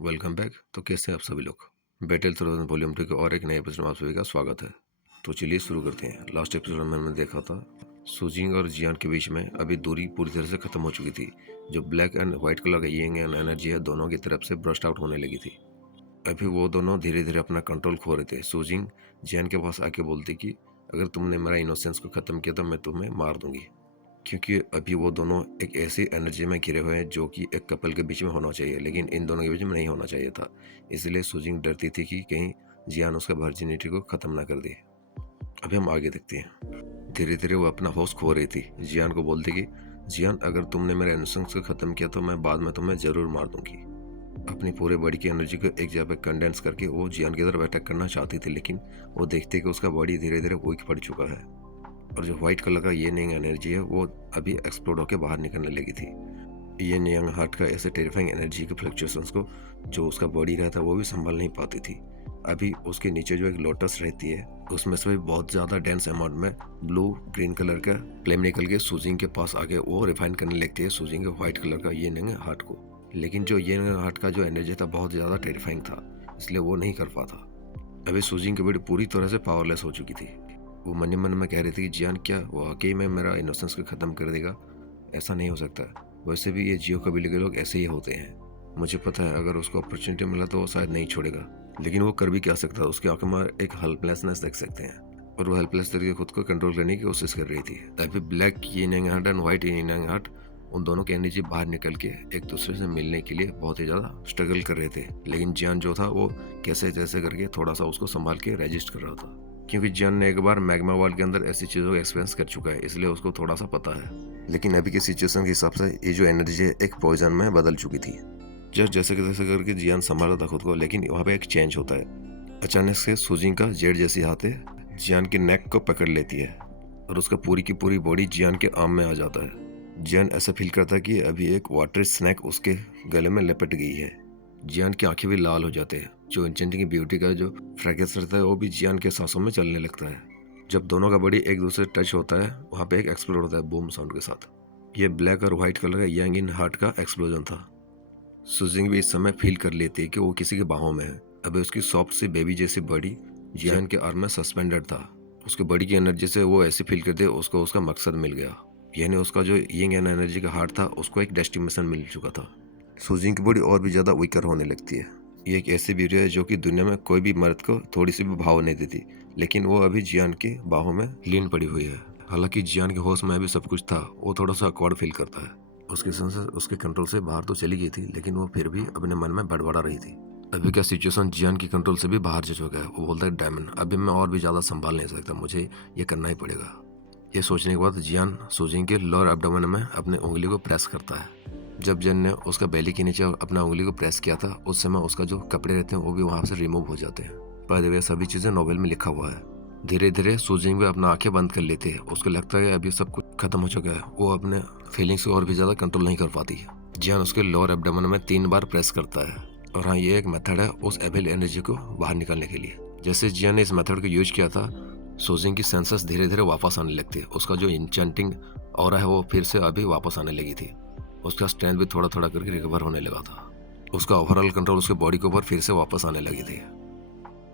Welcome back. तो कैसे हैं आप सभी लोग। बैटल थ्रोन वॉल्यूम 2 के और एक नए एपिसोड में आप सभी का स्वागत है। तो चलिए शुरू करते हैं। लास्ट एपिसोड में हमने देखा था सुजिंग और जियान के बीच में अभी दूरी पूरी तरह से खत्म हो चुकी थी। जो ब्लैक एंड व्हाइट कलर का यिंग एंड एनर्जी है दोनों की तरफ से ब्रस्ट आउट होने लगी थी। अभी वो दोनों धीरे धीरे अपना कंट्रोल खो रहे थे। सुजिंग जियान के पास आके बोलती कि अगर तुमने मेरा इनोसेंस को ख़त्म किया तो मैं तुम्हें मार दूंगी, क्योंकि अभी वो दोनों एक ऐसी एनर्जी में घिरे हुए हैं जो कि एक कपल के बीच में होना चाहिए, लेकिन इन दोनों के बीच में नहीं होना चाहिए था। इसलिए सुजिंग डरती थी कि कहीं जियान उसका वर्जिनिटी को ख़त्म ना कर दे। अभी हम आगे देखते हैं। धीरे धीरे वो अपना होश खो रही थी। जियान को बोलती कि जियान, अगर तुमने मेरे इनोसेंस को ख़त्म किया तो मैं बाद में तुम्हें ज़रूर मार दूंगी। अपनी पूरे बॉडी की एनर्जी को एक जगह पर कंडेंस करके वो जियान की तरफ अटैक करना चाहती थी, लेकिन वो देखती कि उसका बॉडी धीरे धीरे वीक पड़ चुका है और जो व्हाइट कलर का ये नियंग एनर्जी है वो अभी एक्सप्लोड होकर बाहर निकलने लगी थी। ये नियंग हार्ट का ऐसे टेरिफाइंग एनर्जी के फ्लक्चुएशंस को जो उसका बॉडी रहता है वो भी संभाल नहीं पाती थी। अभी उसके नीचे जो एक लोटस रहती है उसमें से भी बहुत ज़्यादा डेंस अमाउंट में ब्लू ग्रीन कलर का फ्लेम निकल के सुजिंग के पास आके वो रिफाइन करने लगती है सुजिंग के व्हाइट कलर का ये नियंग हार्ट को। लेकिन जो ये नियंग हार्ट का जो एनर्जी था बहुत ज़्यादा टेरिफाइंग था, इसलिए वो नहीं कर पाता। अभी सुजिंग की बॉडी पूरी तरह से पावरलेस हो चुकी थी। वो मन ही मन में कह रही थी कि जियान क्या वो वाकई में मेरा इनोसेंस को ख़त्म कर देगा? ऐसा नहीं हो सकता। वैसे भी ये जियो कबीले के लोग ऐसे ही होते हैं। मुझे पता है अगर उसको अपॉर्चुनिटी मिला तो वो शायद नहीं छोड़ेगा, लेकिन वो कर भी क्या सकता है। उसकी आंखों में एक हेल्पलेसनेस देख सकते हैं और वो हेल्पलेस करके खुद को कंट्रोल करने की कोशिश कर रही थी। तभी black yin heart and white yin heart उन दोनों की एनर्जी बाहर निकल के एक दूसरे से मिलने के लिए बहुत ही ज़्यादा स्ट्रगल कर रहे थे, लेकिन जियान जो था वो कैसे जैसे करके थोड़ा सा उसको संभाल के रजिस्ट कर रहा था, क्योंकि जियान ने एक बार मैग्मा वॉल के अंदर ऐसी चीज़ों को एक्सपीरियंस कर चुका है, इसलिए उसको थोड़ा सा पता है। लेकिन अभी की सिचुएशन के हिसाब से ये जो एनर्जी है एक पॉइजन में बदल चुकी थी। जस्ट जैसे कि तैसे करके जियान संभाला था खुद को, लेकिन वहाँ पे एक चेंज होता है। अचानक से सुजिंग का जेड जैसी हाथे जियान के नेक को पकड़ लेती है और उसका पूरी की पूरी बॉडी जियान के आर्म में आ जाता है। जियान ऐसा फील करता है कि अभी एक वाटर स्नैक उसके गले में लपट गई है। जियान की आंखें भी लाल हो जाते हैं। जो इंचेंटिंग ब्यूटी का जो फ्रेग्रेंस रहता है वो भी जियान के सांसों में चलने लगता है। जब दोनों का बॉडी एक दूसरे टच होता है वहाँ पे एक एक्सप्लोड होता है बूम साउंड के साथ। ये ब्लैक और व्हाइट कलर का यंग इन हार्ट का एक्सप्लोजन था। सुजिंग भी इस समय फील कर लेती है कि वो किसी के बाहों में है। अभी उसकी सॉफ्ट सी बेबी जैसी बॉडी जियान के आर्म में सस्पेंडेड था। उसके बॉडी की एनर्जी से वो ऐसे फील करते उसको उसका मकसद मिल गया, यानी उसका जो यंग एंड एनर्जी का हार्ट था उसको एक डेस्टिनेशन मिल चुका था। सुजिंग की बॉडी और भी ज़्यादा वीकर होने लगती है। ये एक ऐसी ब्यूटी है जो कि दुनिया में कोई भी मर्द को थोड़ी सी भी भाव नहीं देती, लेकिन वो अभी जियान के बाहों में लीन पड़ी हुई है। हालांकि जियान के होश में अभी सब कुछ था, वो थोड़ा सा अकवर्ड फील करता है। उसकी सेंसेस उसके कंट्रोल से बाहर तो चली गई थी, लेकिन वो फिर भी अपने मन में बड़बड़ा रही थी। अभी का सिचुएशन जियान की कंट्रोल से भी बाहर जा चुका है। वो बोलता है डायमंड, अभी मैं और भी ज़्यादा संभाल नहीं सकता, मुझे ये करना ही पड़ेगा। ये सोचने के बाद जियान सुजिंग के लोअर एब्डोमेन में अपने उंगली को प्रेस करता है। जब जियान ने उसका बेली के नीचे अपना उंगली को प्रेस किया था उस समय उसका जो कपड़े रहते हैं वो भी वहाँ से रिमूव हो जाते हैं। बाय द वे सभी चीज़ें नोवेल में लिखा हुआ है। धीरे धीरे सुजिंग भी अपना आंखें बंद कर लेती है। उसको लगता है अभी सब कुछ खत्म हो चुका है। वो अपने फीलिंग्स को और भी ज़्यादा कंट्रोल नहीं कर पाती है। जियान उसके लोअर एब्डोमेन में 3 बार प्रेस करता है और हाँ, ये एक मेथड है उस एविल एनर्जी को बाहर निकालने के लिए। जैसे जियान ने इस मेथड को यूज किया था, सुजिंग की सेंसेस धीरे धीरे वापस आने लगती है। उसका जो इंचेंटिंग ऑरा है वो फिर से अभी वापस आने लगी थी। उसका स्ट्रेंथ भी थोड़ा थोड़ा करके रिकवर होने लगा था। उसका ओवरऑल कंट्रोल उसके बॉडी के ऊपर फिर से वापस आने लगी थी।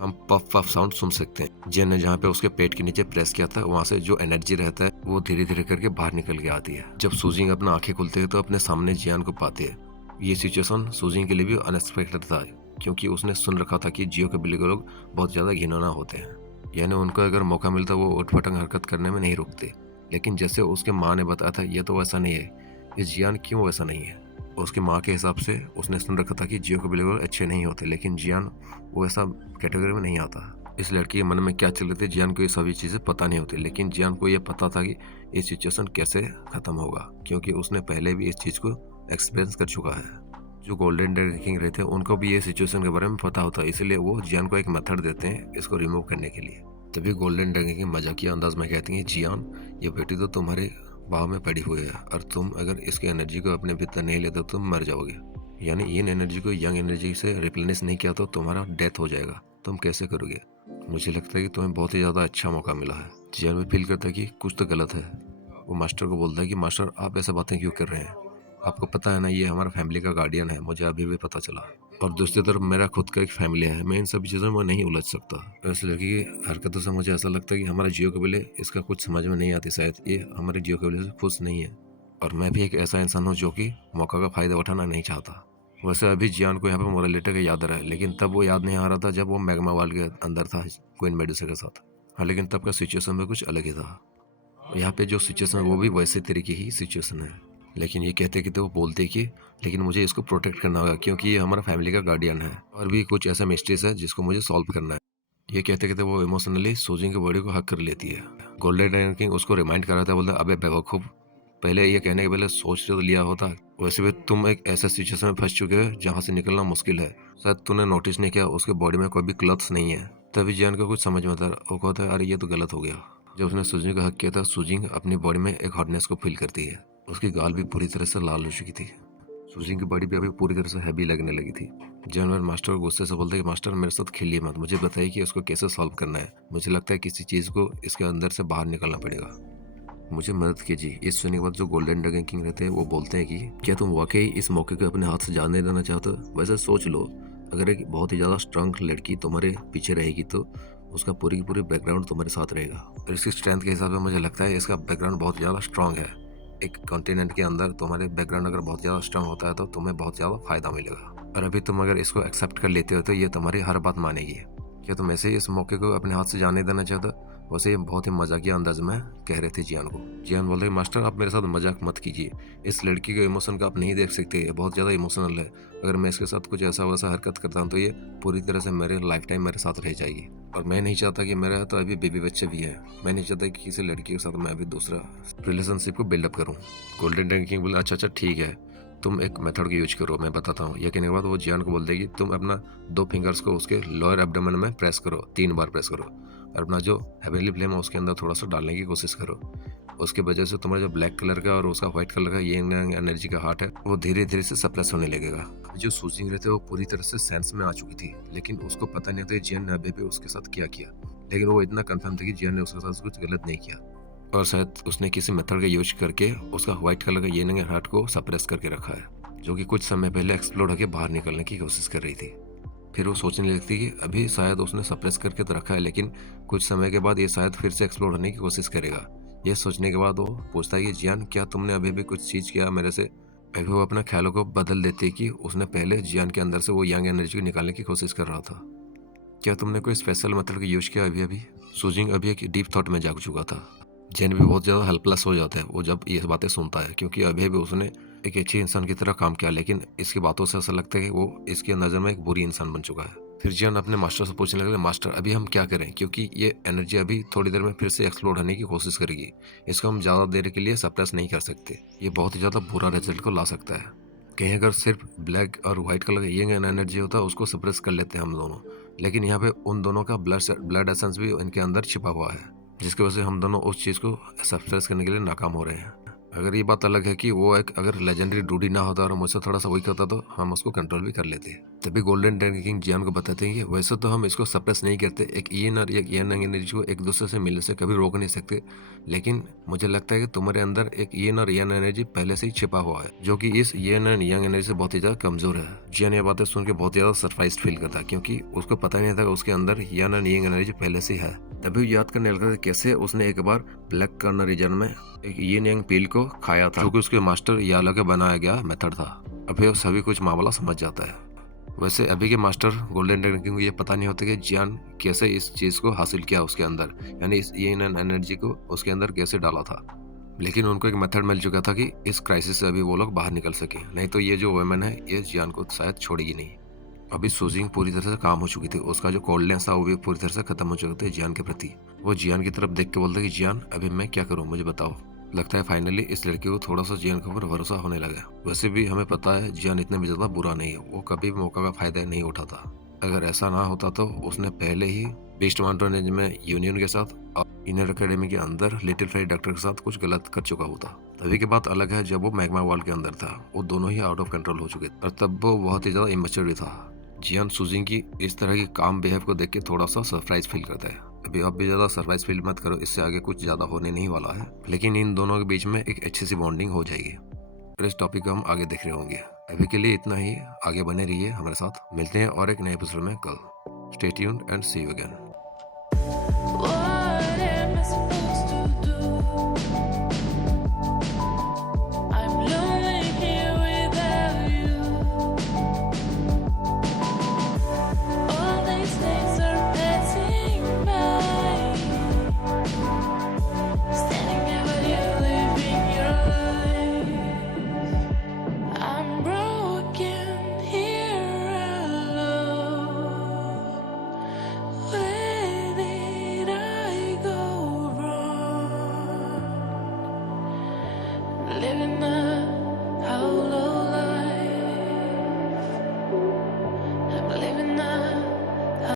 हम पफ पफ साउंड सुन सकते हैं। जियान ने जहाँ पे उसके पेट के नीचे प्रेस किया था वहाँ से जो एनर्जी रहता है वो धीरे धीरे करके बाहर निकल के आती है। जब सुजिंग अपना आंखें खुलते हैं तो अपने सामने जियान को पाते हैं। ये सिचुएशन सुजिंग के लिए भी अनएक्सपेक्टेड था, क्योंकि उसने सुन रखा था कि जियो कबीले के लोग बहुत ज़्यादा घिनौना होते हैं, यानी उनको अगर मौका मिलता वो उठपटंग हरकत करने में नहीं रुकते। लेकिन जैसे उसके माँ ने बताया था ये तो वैसा नहीं है। ये जियान क्यों वैसा नहीं है? उसकी माँ के हिसाब से उसने सुन रखा था कि जियो कबीले के लोग अच्छे नहीं होते, लेकिन जियान वो ऐसा कैटेगरी में नहीं आता। इस लड़की के मन में क्या चल रही थी जियान को ये सभी चीज़ें पता नहीं होती, लेकिन जियान को ये पता था कि ये सिचुएशन कैसे ख़त्म होगा, क्योंकि उसने पहले भी इस चीज़ को एक्सपीरियंस कर चुका है। जो गोल्डन ड्रैगन किंग रहते हैं उनको भी ये सिचुएशन के बारे में पता होता है, इसलिए वो जियान को एक मेथड देते हैं इसको रिमूव करने के लिए। तभी गोल्डन ड्रैगन किंग मजाकिया अंदाज में कहती हैं, जियान ये बेटी तो तुम्हारे बाह में पड़ी हुई है और तुम अगर इसकी एनर्जी को अपने भीतर नहीं लेते तो तुम मर जाओगे, यानी इन एनर्जी को यंग एनर्जी से रिप्लेनिश नहीं किया तो तुम्हारा डेथ हो जाएगा। तुम कैसे करोगे? मुझे लगता है कि तुम्हें बहुत ही ज़्यादा अच्छा मौका मिला है। जियान भी फील करता है कि कुछ तो गलत है। वो मास्टर को बोलता है कि मास्टर आप ऐसा बातें क्यों कर रहे हैं? आपको पता है ना ये हमारा फैमिली का गार्डियन है, मुझे अभी भी पता चला। और दूसरी तरफ मेरा खुद का एक फैमिली है, मैं इन सभी चीज़ों में नहीं उलझ सकता। इस लड़की की हरकतों से मुझे ऐसा लगता है कि हमारा जियो कबीले इसका कुछ समझ में नहीं आती, शायद ये हमारे जियो कबीले से खुश नहीं है। और मैं भी एक ऐसा इंसान हूँ जो कि मौका का फ़ायदा उठाना नहीं चाहता। वैसे अभी जियान को यहाँ पे मोरालेटा का याद आ रहा है, लेकिन तब वो याद नहीं आ रहा था जब वो मैग्मा वाल के अंदर था क्वीन मेडुसा के साथ। हाँ, लेकिन तब का सिचुएशन में कुछ अलग ही था। यहाँ पे जो सिचुएशन है वो भी वैसे तरीके ही सिचुएशन है। लेकिन ये कहते कि तो वो बोलते कि लेकिन मुझे इसको प्रोटेक्ट करना होगा क्योंकि ये हमारा फैमिली का गार्डियन है और भी कुछ ऐसा मिस्ट्रीज है जिसको मुझे सॉल्व करना है। ये कहते कहते वो इमोशनली सूजिंग के बॉडी को हक कर लेती है। गोल्डन ड्रैगन किंग उसको रिमाइंड कर रहा था, बोलता अबे बेवकूफ, पहले ये कहने के पहले सोच तो लिया होता। वैसे भी तुम एक ऐसा सिचुएशन में फंस चुके हो जहाँ से निकलना मुश्किल है। शायद तूने नोटिस नहीं किया उसके बॉडी में कोई भी क्लॉथ्स नहीं है। तभी जैन को कुछ समझ में आता है, वो कहता है अरे ये तो गलत हो गया। जब उसने सूजिंग का हक किया था, सूजिंग अपनी बॉडी में एक हॉटनेस को फील करती है। उसकी गाल भी पूरी तरह से लाल हो चुकी थी। सूजिंग की बॉडी भी अभी पूरी तरह से हैवी लगने लगी थी। जानवर मास्टर को गुस्से से बोलते कि मास्टर मेरे साथ खेलिए मत, मुझे बताइए कि उसको कैसे सॉल्व करना है। मुझे लगता है किसी चीज़ को इसके अंदर से बाहर निकलना पड़ेगा, मुझे मदद कीजिए। इस सुनने के बाद जो गोल्डन ड्रैगन किंग रहते हैं वो बोलते हैं कि क्या तुम वाकई इस मौके को अपने हाथ से जाने देना चाहते हो? वैसे सोच लो, अगर एक बहुत ही ज़्यादा स्ट्रांग लड़की तुम्हारे पीछे रहेगी तो उसका पूरी की पूरी बैकग्राउंड तुम्हारे साथ रहेगा। और इसकी स्ट्रेंथ के हिसाब से मुझे लगता है इसका बैकग्राउंड बहुत ज़्यादा स्ट्रांग है। एक कॉन्टिनेंट के अंदर तुम्हारे बैकग्राउंड अगर बहुत ज़्यादा स्ट्रांग होता है तो तुम्हें बहुत ज़्यादा फायदा मिलेगा। और अभी तुम अगर इसको एक्सेप्ट कर लेते हो तो ये तुम्हारी हर बात मानेगी। क्या तुम ऐसे ही इस मौके को अपने हाथ से जाने देना चाहते हो? वैसे ये बहुत ही मजाकिया अंदाज में कह रहे थे जियान को। जियान बोल रहे मास्टर आप मेरे साथ मजाक मत कीजिए, इस लड़की के इमोशन का आप नहीं देख सकते, ये बहुत ज़्यादा इमोशनल है। अगर मैं इसके साथ कुछ ऐसा वैसा हरकत करता हूँ तो ये पूरी तरह से मेरे लाइफ टाइम मेरे साथ रह जाएगी। और मैं नहीं चाहता कि मेरा तो अभी बेबी बच्चे भी है, मैं नहीं चाहता कि किसी लड़की के साथ मैं अभी दूसरा रिलेशनशिप को बिल्डअप करूँ। गोल्डन ड्रैगन किंग बोला अच्छा ठीक है, तुम एक मेथड का यूज करो, मैं बताता हूँ। यह कहने के बाद वो जियान को बोल देगी तुम अपना 2 फिंगर्स को उसके लोअर एब्डोमेन में प्रेस करो, 3 बार प्रेस करो और अपना जो हेवनली फ्लेम है उसके अंदर थोड़ा सा डालने की कोशिश करो। उसके वजह से तुम्हारा जो ब्लैक कलर का और उसका व्हाइट कलर का ये एनर्जी का हार्ट है वो धीरे धीरे से सप्रेस होने लगेगा। जो सूजिंग रहते वो पूरी तरह से सेंस में आ चुकी थी, लेकिन उसको पता नहीं था जियान ने अभी भी उसके साथ क्या किया। लेकिन वो इतना कंफर्म था कि जियान ने उसके साथ कुछ गलत नहीं किया और शायद उसने किसी मेथड का यूज करके उसका व्हाइट कलर का ये हार्ट को सप्रेस करके रखा है, जो कि कुछ समय पहले एक्सप्लोड होकर बाहर निकलने की कोशिश कर रही थी। फिर वो सोचने लगती कि अभी शायद उसने सप्रेस करके तो रखा है, लेकिन कुछ समय के बाद ये शायद फिर से एक्सप्लोड होने की कोशिश करेगा। ये सोचने के बाद वो पूछता है कि जियान क्या तुमने अभी भी कुछ चीज़ किया मेरे से? अभी वो अपना ख्यालों को बदल देती कि उसने पहले जियान के अंदर से वो यंग एनर्जी को निकालने की कोशिश कर रहा था। क्या तुमने कोई स्पेशल मेथड का यूज किया अभी? सूजिंग अभी एक डीप थॉट में जाग चुका था। जैन भी बहुत ज़्यादा हेल्पलेस हो जाता है वो जब ये बातें सुनता है, क्योंकि अभी भी उसने एक अच्छे इंसान की तरह काम किया, लेकिन इसकी बातों से ऐसा लगता है कि वो इसकी नज़र में एक बुरी इंसान बन चुका है। फिर जैन अपने मास्टर से पूछने लगे मास्टर अभी हम क्या करें, क्योंकि ये एनर्जी अभी थोड़ी देर में फिर से एक्सप्लोड होने की कोशिश करेगी, इसको हम ज़्यादा देर के लिए सप्रेस नहीं कर सकते, ये बहुत ही ज़्यादा बुरा रिजल्ट को ला सकता है। कहीं अगर सिर्फ ब्लैक और व्हाइट कलर का ये एनर्जी होता है उसको सप्रेस कर लेते हैं हम दोनों, लेकिन यहाँ पे उन दोनों का ब्लड एसेंस भी इनके अंदर छिपा हुआ है, जिसकी वजह से हम दोनों उस चीज़ को सप्रेस करने के लिए नाकाम हो रहे हैं। अगर ये बात अलग है कि वो एक अगर लेजेंडरी डूडी ना होता और मुझसे थोड़ा सा वीक होता तो हम उसको कंट्रोल भी कर लेते। तभी गोल्डन ड्रैगन किंग जियान को बताते हैं कि वैसे तो हम इसको सप्रेस नहीं करते, एक ईएन और एक ईएन एनर्जी को एक दूसरे से मिलने से कभी रोक नहीं सकते, लेकिन मुझे लगता है कि तुम्हारे अंदर एक ईएन और ईएन एनर्जी पहले से ही छिपा हुआ है, जो कि इस ईएन एंड यंग एनर्जी से बहुत ही ज़्यादा कमजोर है। जियान ये बातें सुन के बहुत ज़्यादा सरप्राइज फील करता है, क्योंकि उसको पता नहीं था उसके अंदर ईएन एंड यंग एनर्जी पहले से है। तभी याद करने लगा कि कैसे उसने एक बार ब्लैक कॉर्नर रीजन में एक यिन यांग पील को खाया था, जो कि उसके मास्टर यालो के बनाया गया मेथड था। अभी वो सभी कुछ मामला समझ जाता है। वैसे अभी के मास्टर गोल्डन ड्रैगन किंग को ये पता नहीं होता कि जियान कैसे इस चीज़ को हासिल किया उसके अंदर, यानी इस यिन एनर्जी को उसके अंदर कैसे डाला था। लेकिन उनको एक मेथड मिल चुका था कि इस क्राइसिस से अभी वो लोग बाहर निकल सके, नहीं तो ये जो वुमेन है ये जियान को शायद छोड़ेगी नहीं। अभी सूजिंग पूरी तरह से काम हो चुकी थी, उसका जो कोल्डनेस था वो भी पूरी तरह से खत्म हो चुका था जियान के प्रति। वो जियान की तरफ देख के बोलता कि जियान अभी मैं क्या करूं, मुझे बताओ। लगता है फाइनली इस लड़की को थोड़ा सा जियान के ऊपर भरोसा होने लगा। वैसे भी हमें पता है जियान इतना भी ज्यादा बुरा नहीं है, वो कभी भी मौका का फायदा नहीं उठाता। अगर ऐसा ना होता तो उसने पहले ही बीस्ट माउंटेन में यूनियन के साथ और इनर एकेडमी के अंदर लिटिल फ्राई डॉक्टर के साथ कुछ गलत कर चुका होता। तभी की बात अलग है जब वो मैग्मा वॉल के अंदर था, वो दोनों ही आउट ऑफ कंट्रोल हो चुके और तब वो बहुत ही ज्यादा इमेच्योर भी था। जियान सूजिंग की इस तरह की काम बिहेव को देख के थोड़ा सा सरप्राइज फील करता है। अभी आप भी ज्यादा सरप्राइज फील मत करो, इससे आगे कुछ ज्यादा होने नहीं वाला है, लेकिन इन दोनों के बीच में एक अच्छी सी बॉन्डिंग हो जाएगी। इस टॉपिक को हम आगे देख रहे होंगे। अभी के लिए इतना ही, आगे बने रहिए हमारे साथ। मिलते हैं और एक नए एपिसोड में कल। Stay tuned and see you again.